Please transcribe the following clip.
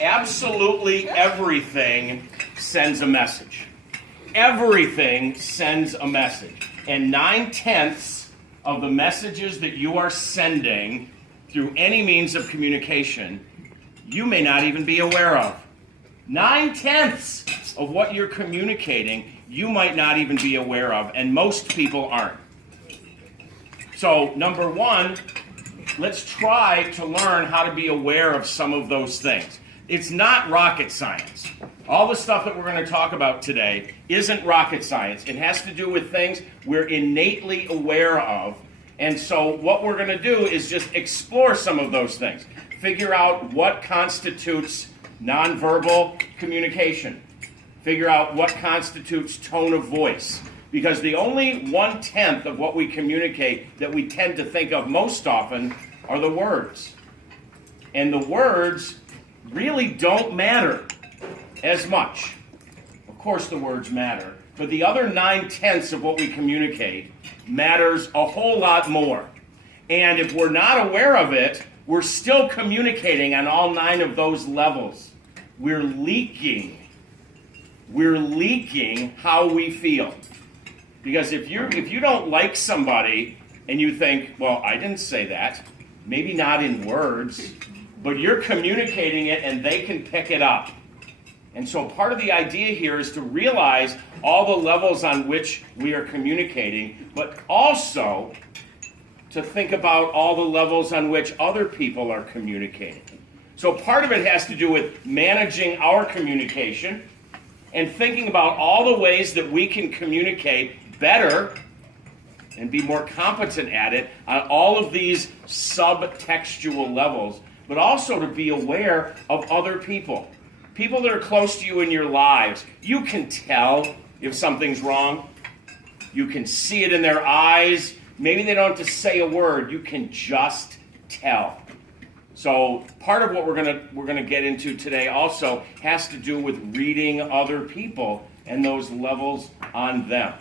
Absolutely everything sends a message. Everything sends a message. And 9/10 of the messages that you are sending through any means of communication, you may not even be aware of. 9/10 of what you're communicating, you might not even be aware of, and most people aren't. So, number one, let's try to learn how to be aware of some of those things. It's not rocket science. All the stuff that we're going to talk about today isn't rocket science. It has to do with things we're innately aware of. And so what we're going to do is just explore some of those things. Figure out what constitutes nonverbal communication. Figure out what constitutes tone of voice. Because the only 1/10 of what we communicate that we tend to think of most often are the words. And the words really don't matter as much. Of course the words matter, but the other 9/10 of what we communicate matters a whole lot more. And if we're not aware of it, we're still communicating on all 9 of those levels. We're leaking how we feel. Because if you don't like somebody and you think, well, I didn't say that, maybe not in words, but you're communicating it and they can pick it up. And so part of the idea here is to realize all the levels on which we are communicating, but also to think about all the levels on which other people are communicating. So part of it has to do with managing our communication and thinking about all the ways that we can communicate better and be more competent at it on all of these subtextual levels, but also to be aware of other people. People that are close to you in your lives. You can tell if something's wrong. You can see it in their eyes. Maybe they don't have to say a word. You can just tell. So part of what we're gonna get into today also has to do with reading other people and those levels on them.